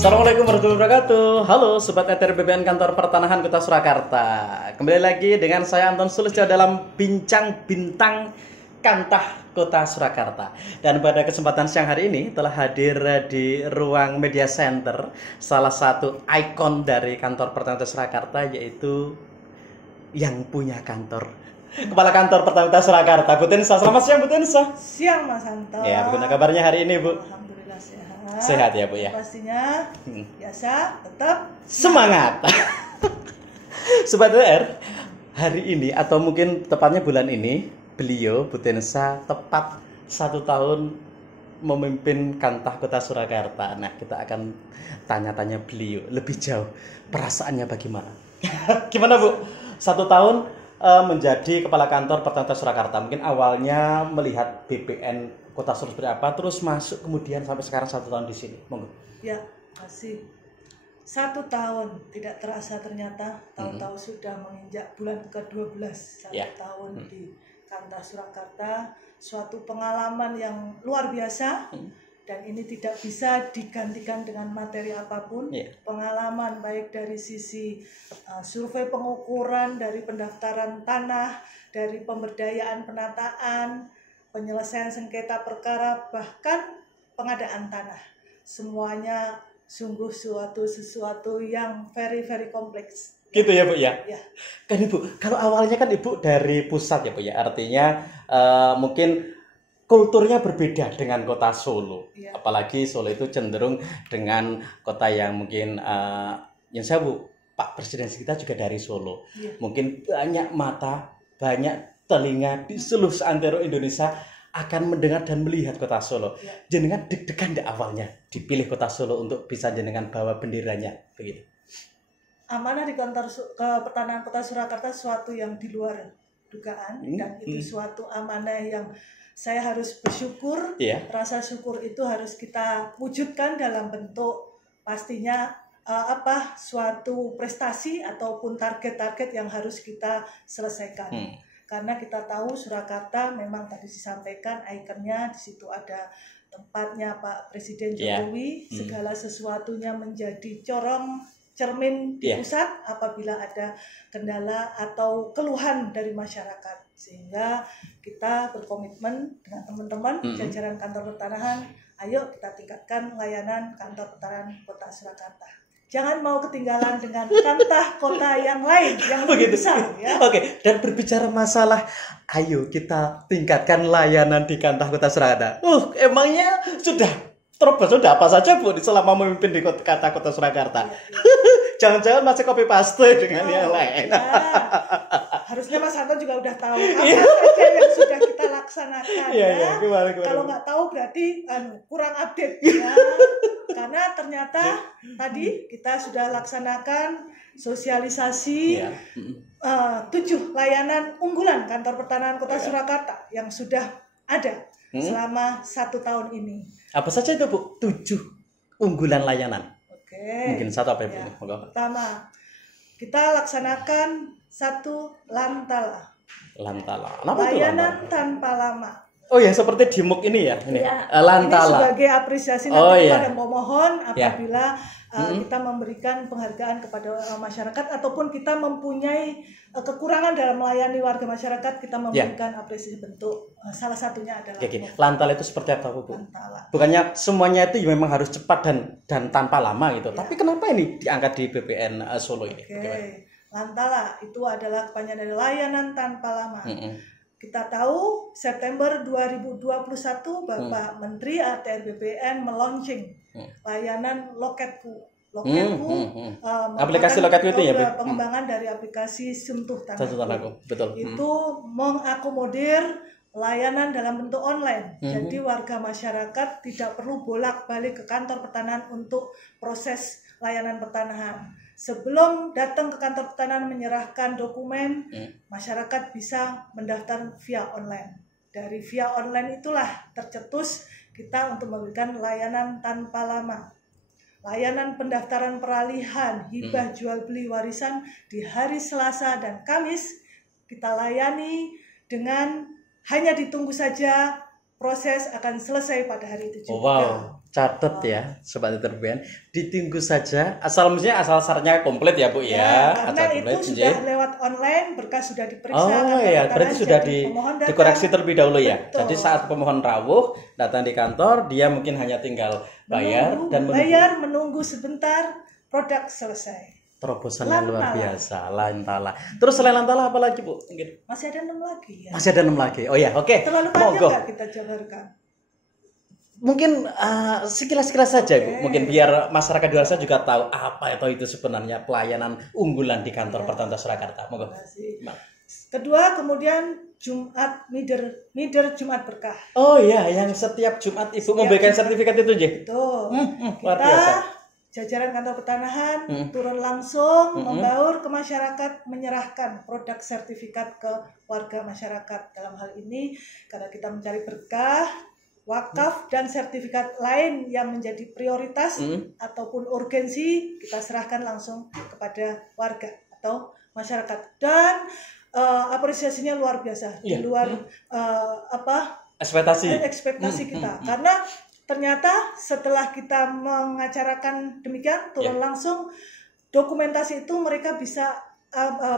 Assalamualaikum warahmatullahi wabarakatuh. Halo Sobat ETR BPN Kantor Pertanahan Kota Surakarta. Kembali lagi dengan saya Anton Sulistyo dalam Bincang Bintang Kantah Kota Surakarta. Dan pada kesempatan siang hari ini telah hadir di ruang media center salah satu ikon dari Kantor Pertanahan Kota Surakarta, yaitu yang punya kantor, Kepala Kantor Pertanahan Kota Surakarta, Bu Tensa. Selamat siang Bu Tensa. Siang Mas Anton. Ya, bagaimana kabarnya hari ini Bu? Alhamdulillah sehat. Sehat ya Bu ya. Pastinya biasa, tetap Semangat. Sobat ETR, hari ini atau mungkin tepatnya bulan ini, beliau Bu Tensa tepat 1 tahun memimpin Kantah Kota Surakarta. Nah, kita akan tanya-tanya beliau lebih jauh, perasaannya bagaimana. Gimana Bu? 1 tahun menjadi Kepala Kantor Pertanahan Kota Surakarta. Mungkin awalnya melihat BPN Kota Surakarta seperti apa, terus masuk kemudian sampai sekarang 1 tahun di sini. Monggo. ya masih 1 tahun, tidak terasa ternyata tahu-tahu sudah menginjak bulan ke-12 1 tahun di Kantah Surakarta. Suatu pengalaman yang luar biasa. Dan ini tidak bisa digantikan dengan materi apapun. Pengalaman baik dari sisi survei pengukuran, dari pendaftaran tanah, dari pemberdayaan penataan, penyelesaian sengketa perkara, bahkan pengadaan tanah. Semuanya sungguh sesuatu yang very kompleks. Gitu ya Bu ya? Ya. Kan Ibu, kalau awalnya kan Ibu dari pusat ya Bu ya, artinya mungkin kulturnya berbeda dengan kota Solo. Ya. Apalagi Solo itu cenderung dengan kota yang mungkin yang saya Bu, Pak Presiden kita juga dari Solo. Ya. Mungkin banyak mata, banyak telinga di seluruh seantero Indonesia akan mendengar dan melihat kota Solo. Ya. Jenengan deg-degan di awalnya dipilih kota Solo untuk bisa jenengan bawa benderanya begitu. Amanah di Kantor Pertanahan Kota Surakarta suatu yang di luar dugaan, dan itu suatu amanah yang saya harus bersyukur. Rasa syukur itu harus kita wujudkan dalam bentuk pastinya suatu prestasi ataupun target-target yang harus kita selesaikan. Karena kita tahu Surakarta memang tadi disampaikan ikonnya, di situ ada tempatnya Pak Presiden Jokowi. Segala sesuatunya menjadi cermin di pusat apabila ada kendala atau keluhan dari masyarakat. Sehingga kita berkomitmen dengan teman-teman jajaran Kantor Pertanahan, ayo kita tingkatkan layanan Kantor Pertanahan Kota Surakarta. Jangan mau ketinggalan dengan kantah kota yang lain yang lebih besar ya. Oke, dan berbicara masalah ayo kita tingkatkan layanan di Kantah Kota Surakarta. Emangnya sudah terobos sudah apa saja Bu selama memimpin di Kantah Kota Surakarta? Jangan-jangan masih copy paste dengan yang lain. Harusnya Mas Anton juga udah tahu apa saja yang sudah kita laksanakan. Gimana. Kalau nggak tahu berarti kurang update ya. Karena ternyata tadi kita sudah laksanakan sosialisasi 7 layanan unggulan Kantor Pertanahan Kota Surakarta yang sudah ada selama 1 tahun ini. Apa saja itu Bu? 7 unggulan layanan. Mungkin satu apa ya Bu? Pertama, kita laksanakan 1 Lantala. Layanan tanpa lama. Oh ya, seperti di MUK ini ya, Lantala. Ini sebagai apresiasi dan memohon apabila kita memberikan penghargaan kepada masyarakat ataupun kita mempunyai kekurangan dalam melayani warga masyarakat, kita memberikan apresiasi bentuk salah satunya adalah Lantala itu seperti apa Bu? Lantala. Bukannya semuanya itu memang harus cepat dan tanpa lama gitu. Tapi kenapa ini diangkat di BPN Solo ini? Lantala itu adalah kepanjangan dari layanan tanpa lama. Kita tahu September 2021 Bapak Menteri ATR BPN meluncing layanan Loketku. Aplikasi Loketku itu ya, pengembangan dari aplikasi Sentuh Tanahku. Betul. Itu mengakomodir layanan dalam bentuk online. Jadi warga masyarakat tidak perlu bolak-balik ke Kantor Pertanahan untuk proses layanan pertanahan. Sebelum datang ke Kantor Pertanahan menyerahkan dokumen, masyarakat bisa mendaftar via online. Dari via online itulah tercetus kita untuk memberikan layanan tanpa lama. Layanan pendaftaran peralihan, hibah jual beli warisan di hari Selasa dan Kamis kita layani dengan hanya ditunggu saja proses akan selesai pada hari itu juga. Wow, catat ya Sobat Liter BPN. Ditunggu saja, asal syaratnya komplit ya Bu ya. Karena itu sudah lewat online, berkas sudah diperiksa. Oh iya, berarti sudah dikoreksi terlebih dahulu ya. Betul. Jadi saat pemohon rawuh datang di kantor, dia mungkin hanya tinggal bayar menunggu sebentar, produk selesai. Terobosan yang luar biasa, Lantala. Terus selain Lantala apa lagi Bu? Mungkin masih ada 6 lagi ya. Masih ada 6 lagi. Oh ya, oke. Terlalu panjang nggak kita jabarkan? Mungkin sekilas-sekilas saja Bu. Mungkin biar masyarakat dewasa juga tahu apa itu sebenarnya pelayanan unggulan di kantor Pertanta Surakarta. Monggo. Kedua, kemudian Jumat Mider Jumat Berkah. Oh iya, yang setiap Jumat Ibu memberikan sertifikat itu aja. Betul. Luar biasa. Jajaran kantor pertanahan turun langsung membaur ke masyarakat, menyerahkan produk sertifikat ke warga masyarakat. Dalam hal ini karena kita mencari berkah, wakaf dan sertifikat lain yang menjadi prioritas ataupun urgensi, kita serahkan langsung kepada warga atau masyarakat. Dan apresiasinya luar biasa, di luar ekspektasi kita. Karena ternyata setelah kita mengacarakan demikian, turun langsung, dokumentasi itu mereka bisa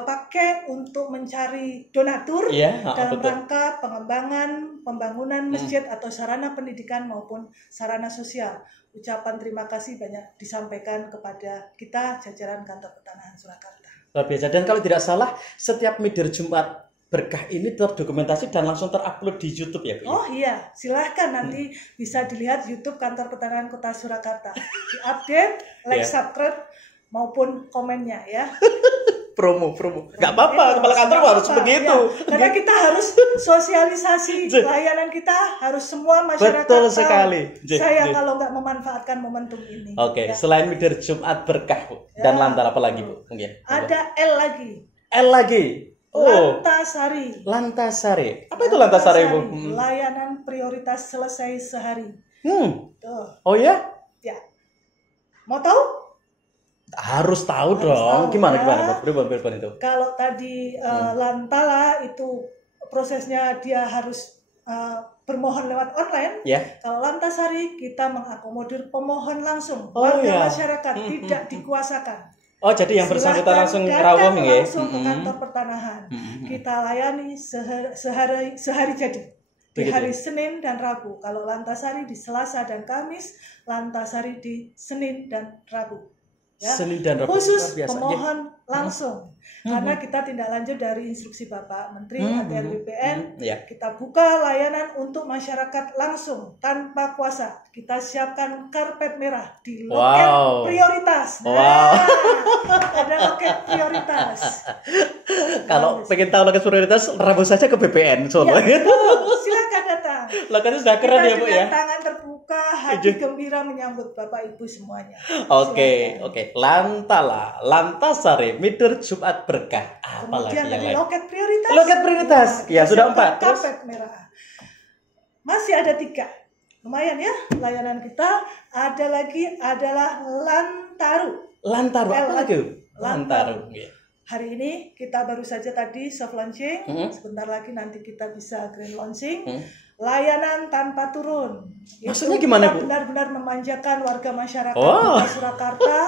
pakai untuk mencari donatur dalam rangka pengembangan, pembangunan masjid atau sarana pendidikan maupun sarana sosial. Ucapan terima kasih banyak disampaikan kepada kita, jajaran kantor pertanahan Surakarta. Luar biasa. Dan kalau tidak salah, setiap Mider Jumat Berkah ini terdokumentasi dan langsung terupload di YouTube ya Bu? Oh iya, silahkan nanti bisa dilihat YouTube Kantor Pertanahan Kota Surakarta. Diupdate, like, subscribe maupun komennya ya. Promo. Gak apa-apa, kepala kantor harus begitu. Karena kita harus sosialisasi layanan kita, harus semua masyarakat. Betul sekali. Saya kalau nggak memanfaatkan momentum ini. Oke, selain Mider Jumat Berkah Bu, dan Lantala apa lagi Bu? Mungkin. Ada L lagi. L lagi. Lantasari. Apa itu Lantasari Bu? Layanan prioritas selesai sehari. Tuh. Oh ya? Ya. Mau tahu? Harus tahu dong. Gimana Berapa itu? Kalau tadi Lantala itu prosesnya dia harus bermohon lewat online. Kalau Lantasari kita mengakomodir pemohon langsung, warga masyarakat tidak dikuasakan. Oh, jadi yang bersangkutan langsung rawuh ya? Langsung ke kantor pertanahan. Kita layani sehari jadi. Di hari Senin dan Rabu. Kalau Lantasari di Selasa dan Kamis, Lantasari di Senin dan Rabu. Ya. Senin dan Rabu. Khusus pemohon langsung. Karena kita tindak lanjut dari instruksi Bapak Menteri ATR BPN, kita buka layanan untuk masyarakat langsung tanpa kuasa. Kita siapkan karpet merah di loket prioritas. Ada loket prioritas. Kalau pengen tahu loket prioritas, Rabu saja ke BPN Solo. Silakan datang. Loketnya sudah keren ya Bu ya. Tangan terbuka, hati gembira menyambut Bapak Ibu semuanya. Oke. Lantala, Lantasari, Mider Jumat Berkah. Kemudian tadi loket prioritas. Loket prioritas. Ya, sudah 4. Terus karpet merah. Masih ada 3. Lumayan ya layanan kita. Ada lagi adalah Lantaru. Apa lagi? Lantaru. Hari ini kita baru saja tadi soft launching. Sebentar lagi nanti kita bisa grand launching. Layanan tanpa turun. Maksudnya gimana Bu? Benar-benar memanjakan warga masyarakat Kota Surakarta.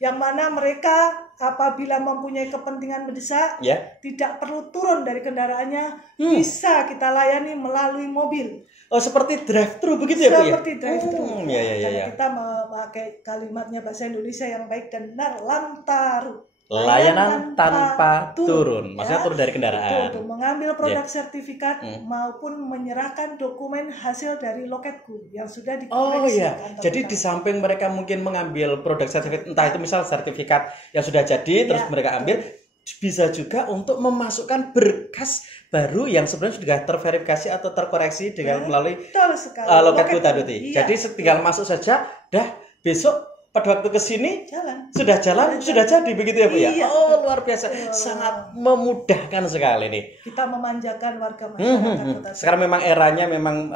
Yang mana mereka apabila mempunyai kepentingan mendesak, tidak perlu turun dari kendaraannya, bisa kita layani melalui mobil. Oh, seperti drive-thru begitu ya Bu ya? Seperti drive-thru. Karena kita memakai kalimatnya bahasa Indonesia yang baik dan benar, Lantaru. Layanan tanpa turun. Maksudnya turun dari kendaraan. Betul, mengambil produk sertifikat maupun menyerahkan dokumen hasil dari loketku yang sudah dikoreksi. Jadi di samping mereka mungkin mengambil produk sertifikat, entah itu misal sertifikat yang sudah jadi terus mereka ambil, bisa juga untuk memasukkan berkas baru yang sebenarnya sudah terverifikasi atau terkoreksi dengan melalui loketku tadi. Jadi tinggal masuk saja, besok pada waktu kesini sudah jadi begitu ya Bu ya? Luar biasa, sangat memudahkan sekali nih. Kita memanjakan warga masyarakat. Sekarang memang eranya memang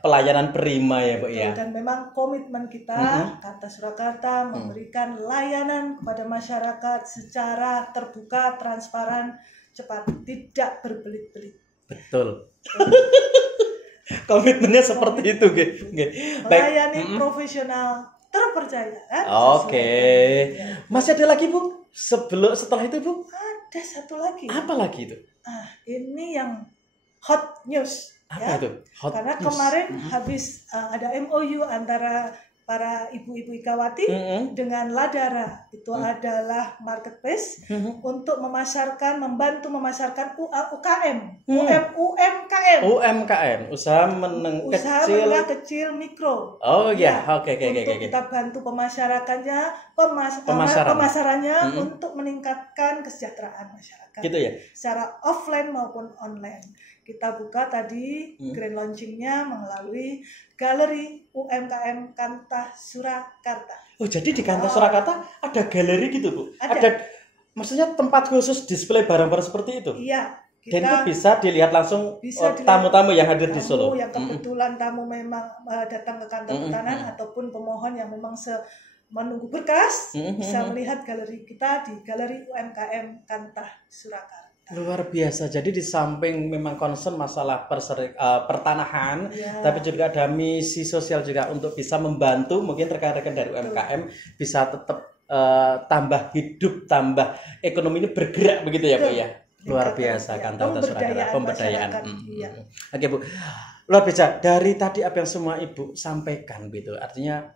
pelayanan prima ya Bu ya. Dan memang komitmen kita Kota Surakarta memberikan layanan kepada masyarakat secara terbuka, transparan, cepat, tidak berbelit-belit. Betul. Komitmennya seperti itu, nggih. Melayani profesional terpercaya kan? Oke. Masih ada lagi, Bu? Setelah itu, Bu? Ada satu lagi. Apa lagi itu? Ini yang hot news. Apa itu? Karena kemarin habis ada MOU antara para ibu-ibu Ikawati dengan Ladara. Itu adalah marketplace untuk membantu memasarkan UKM, UMKM, usaha menengah kecil mikro. Oh iya, oke. Untuk kita bantu pemasarannya untuk meningkatkan kesejahteraan masyarakat. Gitu ya. Secara offline maupun online. Kita buka tadi grand launchingnya melalui Galeri UMKM Kantah Surakarta. Oh, jadi di Kantah Surakarta ada galeri gitu, Bu? Ada maksudnya tempat khusus display barang-barang seperti itu? Iya. Dan itu bisa dilihat langsung tamu-tamu yang hadir di Solo? Yang kebetulan tamu memang datang ke kantor pertanahan ataupun pemohon yang memang menunggu berkas, bisa melihat galeri kita di Galeri UMKM Kantah Surakarta. Luar biasa. Jadi di samping memang concern masalah pertanahan, tapi juga ada misi sosial juga untuk bisa membantu mungkin rekan-rekan dari UMKM bisa tetap tambah hidup, tambah ekonomi ini bergerak begitu ya, Bu ya. Luar biasa Kantah Surakarta, pemberdayaan. Oke, Bu. Luar biasa. Dari tadi apa yang semua Ibu sampaikan gitu. Artinya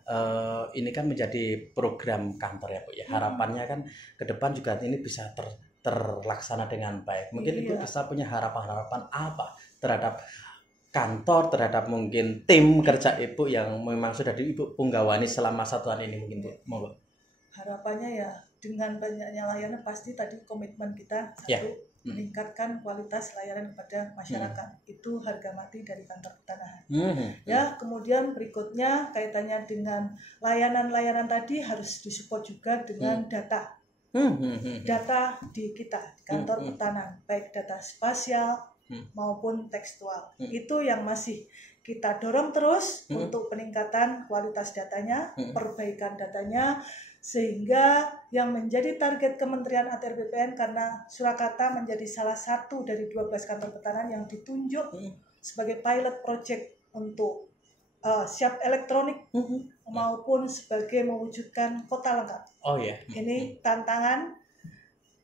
ini kan menjadi program kantor ya, Bu ya. Harapannya kan ke depan juga ini bisa terlaksana dengan baik. Mungkin Ibu bisa punya harapan-harapan apa terhadap kantor, terhadap mungkin tim kerja Ibu yang memang sudah Ibu punggawani selama 1 tahun ini mungkin, Bu. Monggo. Harapannya ya dengan banyaknya layanan pasti tadi komitmen kita meningkatkan kualitas layanan kepada masyarakat. Itu harga mati dari kantor pertanahan. Ya, kemudian berikutnya kaitannya dengan layanan-layanan tadi harus disupport juga dengan data. Data di kita di kantor pertanahan, baik data spasial maupun tekstual. Itu yang masih kita dorong terus untuk peningkatan kualitas datanya, perbaikan datanya, sehingga yang menjadi target Kementerian ATR BPN karena Surakarta menjadi salah satu dari 12 kantor pertanahan yang ditunjuk sebagai pilot project untuk siap elektronik maupun sebagai mewujudkan kota lengkap. Ini tantangan,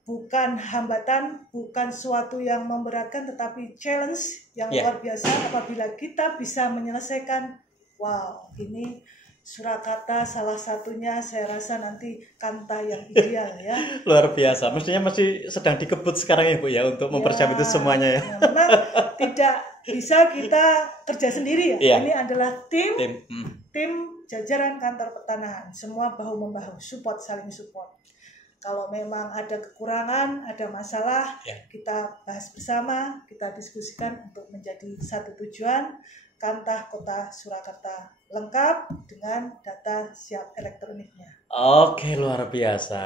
bukan hambatan, bukan suatu yang memberatkan, tetapi challenge yang luar biasa apabila kita bisa menyelesaikan. Wow, ini Surakarta salah satunya, saya rasa nanti Kantah yang ideal ya. Luar biasa. Mestinya masih sedang dikebut sekarang ya, Bu ya, untuk mempersiapkan itu semuanya ya. Memang tidak bisa kita kerja sendiri ya. Ini adalah tim jajaran kantor pertanahan. Semua bahu-membahu, saling support. Kalau memang ada kekurangan, ada masalah, kita bahas bersama, kita diskusikan untuk menjadi satu tujuan. Kantah Kota Surakarta lengkap dengan data siap elektroniknya. Oke, luar biasa.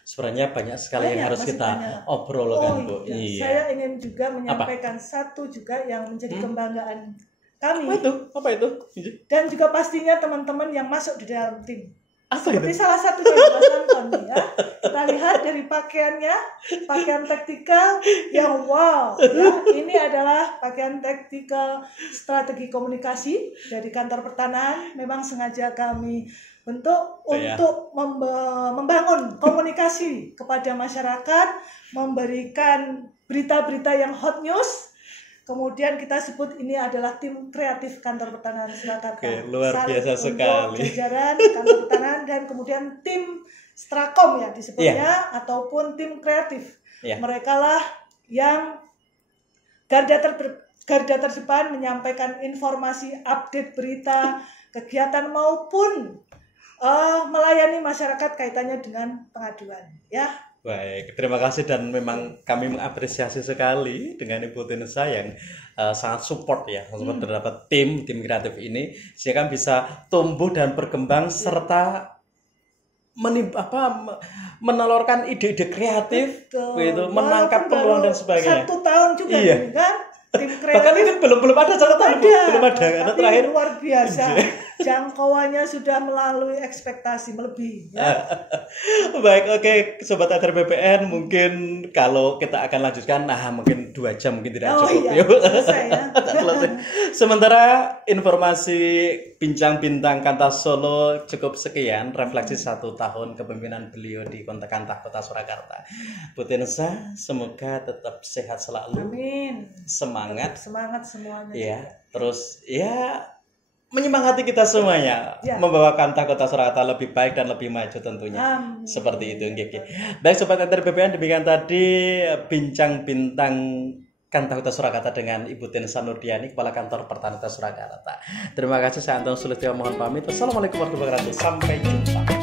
Sebenarnya banyak sekali yang harus kita obrolkan, Bu. Saya ingin juga menyampaikan satu juga yang menjadi kebanggaan kami. Apa itu? Dan juga pastinya teman-teman yang masuk di dalam tim. Seperti salah satu dari Mas Anton ya. Kita lihat dari pakaiannya, pakaian taktikal yang wow ya. Ini adalah pakaian taktikal strategi komunikasi dari kantor pertanahan. Memang sengaja kami bentuk untuk membangun komunikasi kepada masyarakat, memberikan berita-berita yang hot news. Kemudian kita sebut ini adalah tim kreatif kantor pertanahan Surakarta. Luar biasa sekali. Jajaran kantor pertanahan dan kemudian tim Strakom ya disebutnya ataupun tim kreatif. Mereka lah yang garda terdepan menyampaikan informasi, update berita, kegiatan maupun melayani masyarakat kaitannya dengan pengaduan ya. Baik, terima kasih dan memang kami mengapresiasi sekali dengan Ibu Tinesa yang sangat support ya terhadap tim kreatif ini sehingga bisa tumbuh dan berkembang serta menelurkan ide-ide kreatif, gitu, menangkap peluang dan sebagainya. 1 tahun juga kan? Tim kreatif. Bahkan itu belum ada catatan, belum ada. Karena terakhir luar biasa. Jangkauannya sudah melalui ekspektasi melebihi. Ya. Baik, oke, Sobat ATR BPN, mungkin kalau kita akan lanjutkan, mungkin 2 jam mungkin tidak cukup. Selesai ya. selesai. Sementara informasi bincang bintang Kantah Solo cukup sekian, refleksi 1 tahun kepemimpinan beliau di Kantah Kota Surakarta. Bu Tensa, semoga tetap sehat selalu. Amin. Semangat. Tetap semangat semuanya. Ya, terus ya menyemangati kita semuanya, ya, membawa Kantah Kota Surakarta lebih baik dan lebih maju tentunya. Seperti itu, Gigi. Baik Sobat Enter BPN, demikian tadi bincang bintang Kantah Kota Surakarta dengan Ibu Tensa Nurdiani, Kepala Kantor Pertanian Kota Surakarta. Terima kasih, saya Anton Sulistyo mohon pamit. Wassalamualaikum warahmatullahi wabarakatuh. Sampai jumpa.